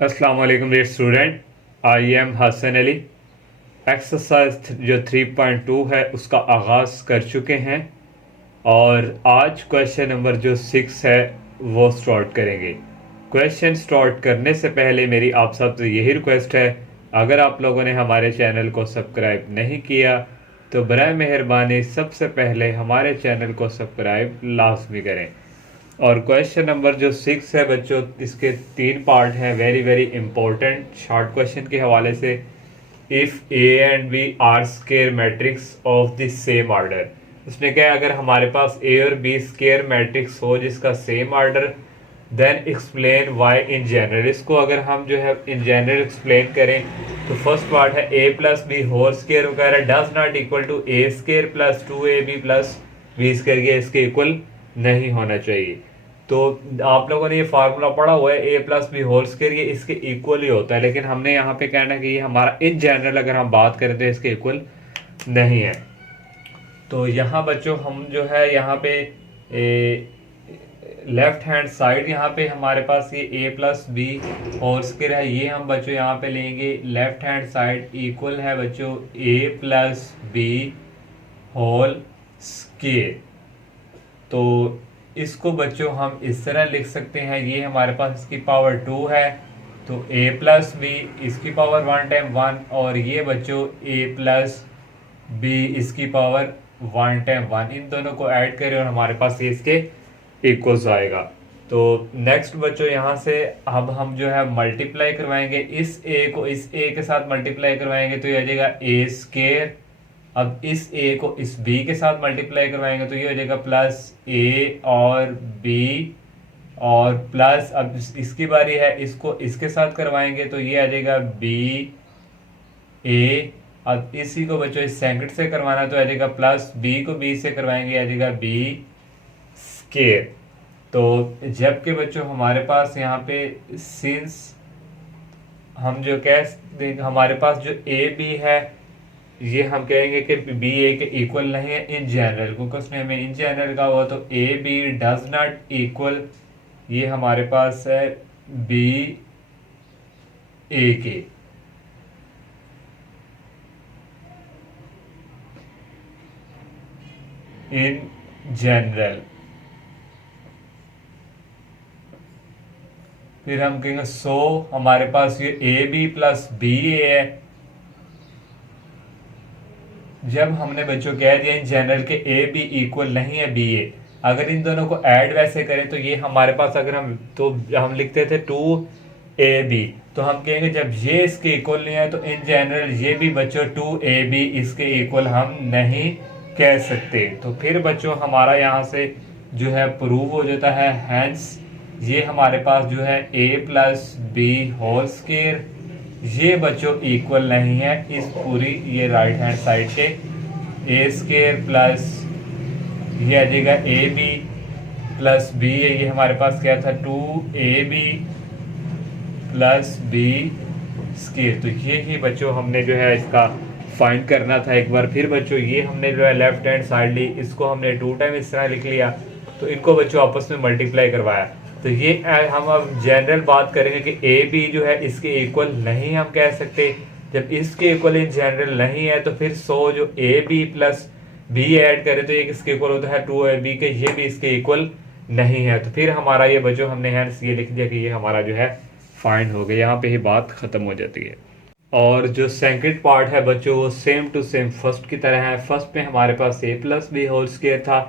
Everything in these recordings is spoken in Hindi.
अस्सलाम वालेकुम dear student. I am Hasan Ali. Exercise जो 3.2 है उसका आगाज़ कर चुके हैं और आज क्वेश्चन नंबर जो 6 है वो स्टार्ट करेंगे। क्वेश्चन स्टार्ट करने से पहले मेरी आप सबसे यही रिक्वेस्ट है, अगर आप लोगों ने हमारे चैनल को सब्सक्राइब नहीं किया तो बराए मेहरबानी सबसे पहले हमारे चैनल को सब्सक्राइब लाजमी करें। और क्वेश्चन नंबर जो 6 है बच्चों, इसके 3 पार्ट हैं, very very important short question के हवाले से। If A and B are square matrix of the same order, उसने कहा अगर हमारे पास ए और बी स्केयर मैट्रिक्स हो जिसका same order, then explain why in general. इसको अगर हम जो है इन जनरल एक्सप्लेन करें तो फर्स्ट पार्ट है A plus B whole square वगैरह does not equal to A square plus 2ab plus B square, ये इसके इक्वल नहीं होना चाहिए। तो आप लोगों ने ये फार्मूला पढ़ा हुआ है A plus B whole square, ये इसके इक्वल ही होता है, लेकिन हमने यहाँ पे कहना है कि ये हमारा इन जनरल अगर हम बात करें तो इसके इक्वल नहीं है। तो यहाँ बच्चों हम जो है यहाँ पे लेफ्ट हैंड साइड यहाँ पे हमारे पास ये ए प्लस बी होल स्क्वायर है, ये हम बच्चों यहाँ पे लेंगे लेफ्ट हैंड साइड इक्वल है बच्चों ए प्लस बी होल स्क्वायर। तो इसको बच्चों हम इस तरह लिख सकते हैं, ये हमारे पास इसकी पावर 2 है तो a प्लस बी इसकी पावर 1 टाइम 1, और ये बच्चों a प्लस बी इसकी पावर 1 टाइम 1, इन दोनों को ऐड करें और हमारे पास ये इसके इक्वल्स आएगा। तो नेक्स्ट बच्चों यहाँ से अब हम जो है मल्टीप्लाई करवाएंगे, इस a को इस a के साथ मल्टीप्लाई करवाएंगे तो ये आ जाएगा a स्केयर। अब इस a को इस b के साथ मल्टीप्लाई करवाएंगे तो ये हो जाएगा प्लस a और b, और प्लस अब इसकी बारी है, इसको इसके साथ करवाएंगे तो ये आ जाएगा b a। अब इसी को बच्चों इस सेकंड से करवाना तो आ जाएगा प्लस b को b से करवाएंगे आ जाएगा b स्केयर। तो जबकि बच्चों हमारे पास यहाँ पे सिंस हम जो कह हमारे पास जो a b है ये हम कहेंगे कि बी ए के इक्वल नहीं है इन जनरल, क्योंकि उसने हमें इन जनरल का हुआ तो A B does not equal, ये हमारे पास है बी ए के। इन जनरल फिर हम कहेंगे सो हमारे पास ये ए बी प्लस बी ए है। जब हमने बच्चों कह दिया इन जनरल के ए बी इक्वल नहीं है बी ए, अगर इन दोनों को ऐड वैसे करें तो ये हमारे पास अगर हम लिखते थे 2ab, तो हम कहेंगे जब ये इसके इक्वल नहीं है तो इन जनरल ये भी बच्चों 2ab इसके इक्वल हम नहीं कह सकते। तो फिर बच्चों हमारा यहाँ से जो है प्रूव हो जाता है, हैंस ये हमारे पास जो है a plus B whole square ये बच्चों इक्वल नहीं है इस पूरी ये राइट हैंड साइड के ए स्केयर प्लस ये आ जाएगा ए बी प्लस बी है, ये हमारे पास क्या था 2ab प्लस बी स्केयर। तो ये ही बच्चों हमने जो है इसका फाइंड करना था। एक बार फिर बच्चों ये हमने जो है लेफ्ट हैंड साइड ली, इसको हमने 2 टाइम इस तरह लिख लिया, तो इनको बच्चों आपस में मल्टीप्लाई करवाया। तो ये हम अब जनरल बात करेंगे कि ए बी जो है इसके इक्वल नहीं हम कह सकते। जब इसके इक्वल इन जनरल नहीं है तो फिर सो जो A B plus B add करें तो ये किसके इक्वल होता है 2ab के, ये भी इसके इक्वल नहीं है। तो फिर हमारा ये बच्चों हमने हैंस ये लिख दिया कि ये हमारा जो है फाइंड हो गया, यहाँ पे ही बात खत्म हो जाती है। और जो सेकंड पार्ट है बच्चों वो सेम टू सेम फर्स्ट की तरह है। फर्स्ट में हमारे पास ए प्लस बी होल स्क्वायर था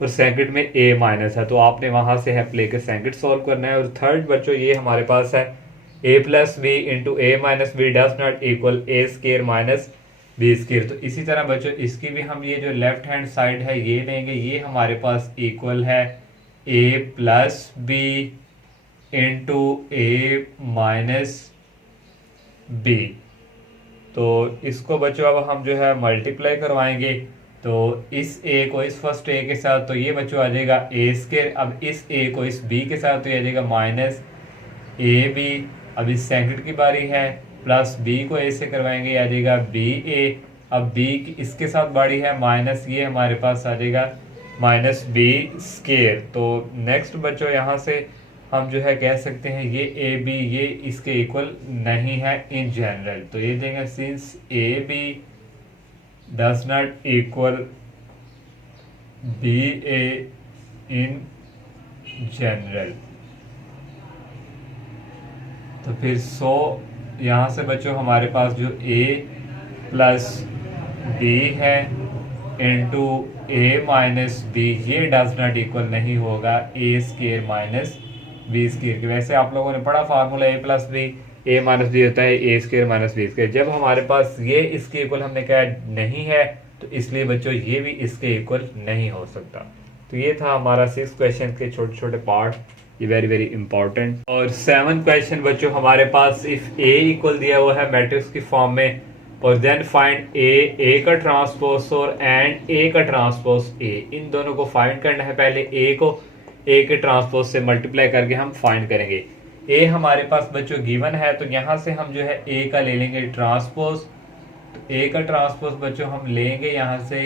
और सेकंड में a माइनस है, तो आपने वहां से हेल्प लेकर सेकंड सॉल्व करना है। और थर्ड बच्चों ये हमारे पास है a plus B into A minus B does not equal A square minus B square. तो इसी तरह बच्चों इसकी भी हम ये जो लेफ्ट हैंड साइड है ये लेंगे, ये हमारे पास इक्वल है a plus B into A minus B. तो इसको बच्चों अब हम जो है मल्टीप्लाई करवाएंगे, तो इस a को इस फर्स्ट a के साथ तो ये बच्चों आ जाएगा a स्केयर, अब इस a को इस b के साथ तो ये आ जाएगा माइनस ab। अब इस सेकंड की बारी है, प्लस b को a से करवाएंगे आ जाएगा ba। अब b की इसके साथ बारी है माइनस, ये हमारे पास आ जाएगा माइनस b स्केयर। तो नेक्स्ट बच्चों यहाँ से हम जो है कह सकते हैं ये ए बी ये इसके इक्वल नहीं है इन जनरल। तो ये देंगे since A B does not equal B A in general. तो फिर यहाँ से बच्चों हमारे पास जो a प्लस बी है इंटू ए माइनस बी ये डज नॉट इक्वल नहीं होगा A square minus B square के। वैसे आप लोगों ने पढ़ा formula A plus B A minus B होता है A square minus B square. जब हमारे पास ये इसके इक्वल हमने कहा नहीं है तो इसलिए बच्चों ये भी इसके इक्वल नहीं हो सकता। तो ये था हमारा 6 क्वेश्चन के छोटे छोटे पार्ट, ये वेरी वेरी इंपॉर्टेंट। और 7 क्वेश्चन बच्चों हमारे पास इफ ए इक्वल दिया हुआ है मैट्रिक्स की फॉर्म में और देन फाइंड ए का ट्रांसपोज और एंड ए का ट्रांसपोज ए, इन दोनों को फाइंड करना है। पहले ए को ए के ट्रांसपोज से मल्टीप्लाई करके हम फाइंड करेंगे। ए हमारे पास बच्चों गिवन है तो यहाँ से हम जो है ए का ले लेंगे ट्रांसपोज। तो ए का ट्रांसपोज बच्चों हम लेंगे यहाँ से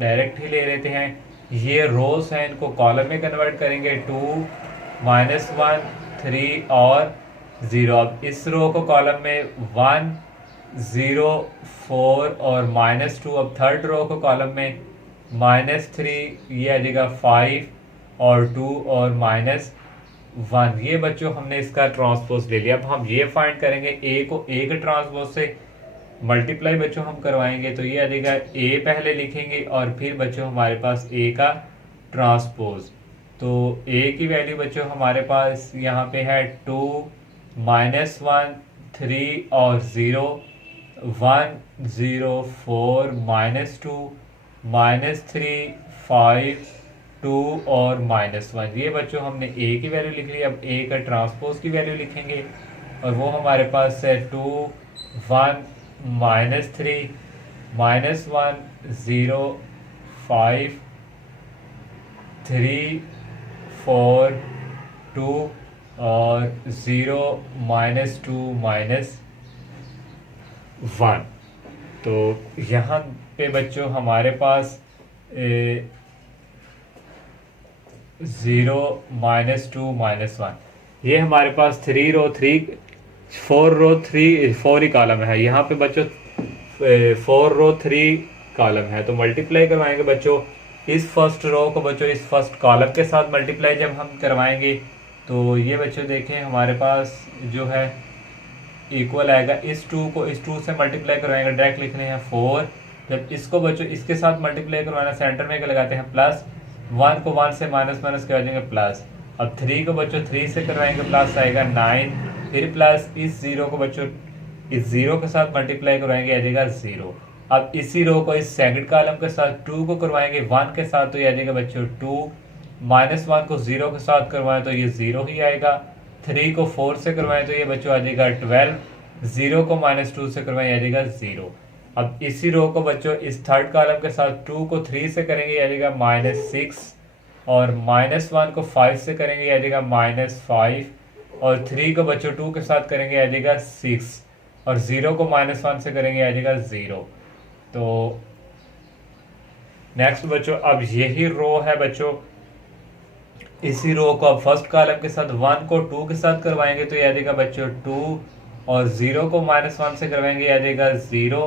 डायरेक्ट ही ले लेते हैं। ये रोज हैं इनको कॉलम में कन्वर्ट करेंगे 2 -1 3 और 0। अब इस रो को कॉलम में 1 0 4 और -2। अब थर्ड रो को कॉलम में -3 ये आ जाएगा 5 और 2 और -1। ये बच्चों हमने इसका ट्रांसपोज ले लिया। अब हम ये फाइंड करेंगे ए को ए के ट्रांसपोज से मल्टीप्लाई बच्चों हम करवाएंगे। तो ये आ जाएगा ए पहले लिखेंगे और फिर बच्चों हमारे पास ए का ट्रांसपोज। तो ए की वैल्यू बच्चों हमारे पास यहाँ पे है 2 -1 3 और 0 1 0 4 -2 -3 5 2 और -1। ये बच्चों हमने ए की वैल्यू लिख ली। अब ए का ट्रांसपोज की वैल्यू लिखेंगे और वो हमारे पास है 2 1 -3 -1 0 5 3 4 2 और 0 -2 -1। तो यहाँ पे बच्चों हमारे पास 0 -2 -1 ये हमारे पास 3 रो 3 4 रो 3 4 ही कॉलम है। यहाँ पे बच्चों 4 रो 3 कॉलम है। तो मल्टीप्लाई करवाएंगे बच्चों इस फर्स्ट रो को बच्चों इस फर्स्ट कॉलम के साथ मल्टीप्लाई जब हम करवाएंगे तो ये बच्चों देखें हमारे पास जो है इक्वल आएगा। इस 2 को इस 2 से मल्टीप्लाई करवाएंगे, डायरेक्ट लिखने हैं 4। जब इसको बच्चों इसके साथ मल्टीप्लाई करवाना सेंटर में लगाते हैं प्लस, 1 को 1 से माइनस कर देंगे प्लस। अब 3 को बच्चों 3 से करवाएंगे प्लस आएगा 9, फिर प्लस इस 0 को बच्चों इस 0 के साथ मल्टीप्लाई करवाएंगे आ जाएगा 0। अब इसी रो को इस सेकंड कॉलम के साथ 2 को करवाएंगे 1 के साथ तो ये आ जाएगा बच्चों 2 -1 को 0 के साथ करवाएं तो ये 0 ही आएगा। 3 को 4 से करवाएं तो ये बच्चों आ जाएगा 12, 0 को -2 से करवाएं आ जाएगा 0। अब इसी रो को बच्चों इस थर्ड कॉलम के साथ 2 को 3 से करेंगे आ जाएगा -6 और -1 को 5 से करेंगे आ जाएगा -5 और 3 को बच्चों 2 के साथ करेंगे आ जाएगा 6 और 0 को -1 से करेंगे आ जाएगा 0। तो नेक्स्ट बच्चों अब यही रो है बच्चों, इसी रो को अब फर्स्ट कॉलम के साथ 1 को 2 के साथ करवाएंगे तो ये आ जाएगा बच्चों 2 और 0 को -1 से करवाएंगे आ जाएगा 0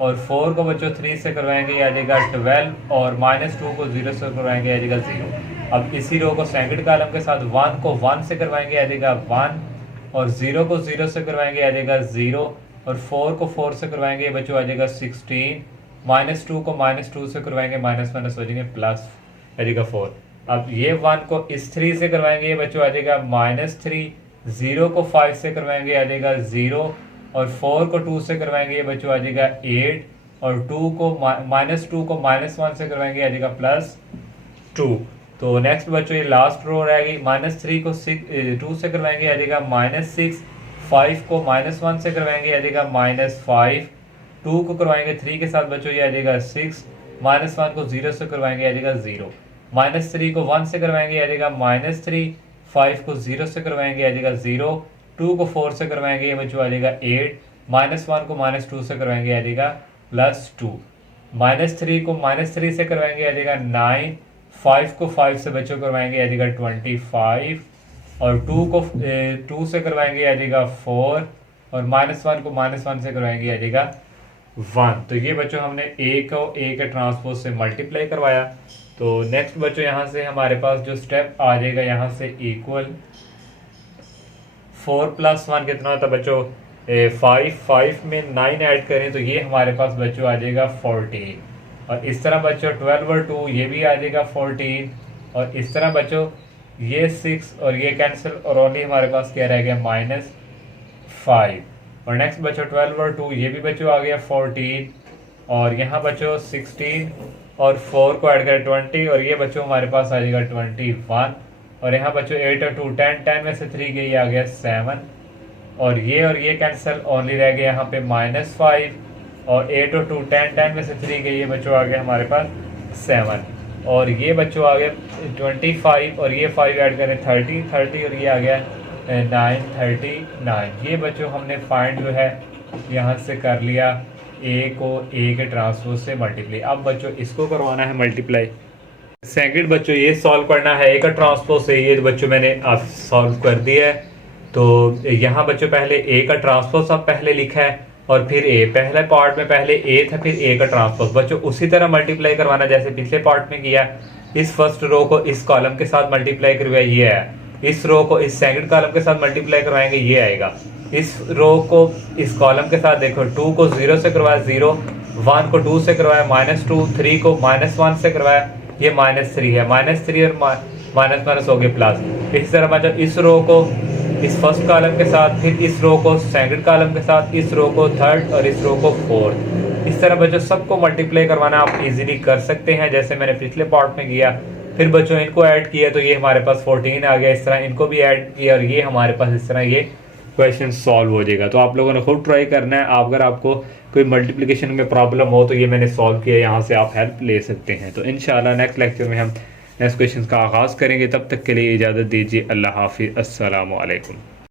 और 4 को बच्चों 3 से करवाएंगे आ जाएगा 12 और -2 को 0 से करवाएंगे आ जाएगा 0। अब इसी रो को सेकंड कॉलम के साथ 1 को 1 से करवाएंगे आ जाएगा 1 और 0 को 0 से करवाएंगे आ जाएगा 0 और 4 को 4 से करवाएंगे बच्चों आ जाएगा 16, -2 को -2 से करवाएंगे माइनस हो जाएंगे प्लस आ जाएगा 4। अब ये 1 को इस 3 से करवाएंगे बच्चों आ जाएगा -3, 0 को 5 से करवाएंगे आ जाएगा 0 और 4 को 2 से करवाएंगे ये बच्चों आ जाएगा 8 और 2 को -2 को -1 से करवाएंगे आ जाएगा +2। तो नेक्स्ट बच्चों ये लास्ट रो रहेगी। -3 को 2 से करवाएंगे आ जाएगा -6, 5 को -1 से करवाएंगे आ जाएगा -5, 2 को करवाएंगे 3 के साथ बच्चों ये आ जाएगा 6, -1 को 0 से करवाएंगे आ जाएगा 0, -3 को 1 से करवाएंगे आ जाएगा -3, 5 को 0 से करवाएंगे आ जाएगा 0, 2 को 4 से करवाएंगे ये बच्चों आ जाएगा 8, -1 को -2 से करवाएंगे आ जाएगा +2, -3 को -3 से करवाएंगे आ जाएगा 9, 5 को 5 से बच्चों करवाएंगे आ जाएगा 25 और 2 को 2 से करवाएंगे आ जाएगा 4 और -1 को -1 से करवाएंगे आ जाएगा 1। तो ये बच्चों हमने ए को ए के ट्रांसपोज से मल्टीप्लाई करवाया। तो नेक्स्ट बच्चों यहाँ से हमारे पास जो स्टेप आ जाएगा यहाँ से इक्वल 4 + 1 कितना होता है बच्चों 5 में 9 ऐड करें तो ये हमारे पास बच्चों आ जाएगा 14। और इस तरह बच्चों 12 और 2 ये भी आ जाएगा 14। और इस तरह बच्चों ये 6 और ये कैंसिल और ओनली हमारे पास क्या रह गया -5। और नेक्स्ट बच्चों 12 और 2 ये भी बच्चों आ गया 14। और यहाँ बच्चों 16 और 4 को ऐड करें 20 और ये बच्चों हमारे पास आ जाएगा 21। और यहाँ बच्चों 8 और 2 10 में से 3 गई आ गया 7। और ये कैंसिल ओनली रह गया यहाँ पे -5। और 8 और 2 10 में से 3 गई, ये बच्चों आ गया हमारे पास 7। और ये बच्चों आ गया 25 और ये 5 ऐड करें 30 और ये आ गया 39। ये बच्चों हमने फाइंड जो है यहाँ से कर लिया ए को ए के ट्रांसपोज से मल्टीप्लाई। अब बच्चों इसको करवाना है मल्टीप्लाई। सेकंड बच्चों ये सॉल्व करना है ए का ट्रांसपोज से। ये बच्चों मैंने अब सॉल्व कर दिया है। तो यहाँ बच्चों पहले ए का ट्रांसपोज अब पहले लिखा है और फिर ए, पहले पार्ट में पहले ए था फिर ए का ट्रांसपोज। बच्चों उसी तरह मल्टीप्लाई करवाना जैसे पिछले पार्ट में किया। इस फर्स्ट रो को इस कॉलम के साथ मल्टीप्लाई करवाया, ये है। इस रो को इस सेकंड कॉलम के साथ मल्टीप्लाई करवाएंगे, ये आएगा। इस रो को इस कॉलम के साथ देखो 2 को 0 से करवाया 0, 1 को 2 से करवाया -2, 3 को -1 से करवाया, ये -3 है। -3 और माइनस हो गए प्लस। इसी तरह मतलब इस रो को इस फर्स्ट कॉलम के साथ, फिर इस रो को सेकंड कॉलम के साथ, इस रो को थर्ड और इस रो को फोर्थ। इस तरह बच्चों सबको मल्टीप्लाई करवाना आप इजीली कर सकते हैं जैसे मैंने पिछले पार्ट में किया। फिर बच्चों इनको ऐड किया तो ये हमारे पास 14 आ गया। इस तरह इनको भी ऐड किया और ये हमारे पास इस तरह ये क्वेश्चन सॉल्व हो जाएगा। तो आप लोगों ने खुद ट्राई करना है। अगर आपको कोई मल्टीप्लिकेशन में प्रॉब्लम हो तो ये मैंने सॉल्व किया, यहाँ से आप हेल्प ले सकते हैं। तो इंशाल्लाह नेक्स्ट लेक्चर में हम नेक्स्ट क्वेश्चन का आगाज़ करेंगे। तब तक के लिए इजाज़त दीजिए। अल्लाह हाफिज़। अस्सलामु अलैकुम।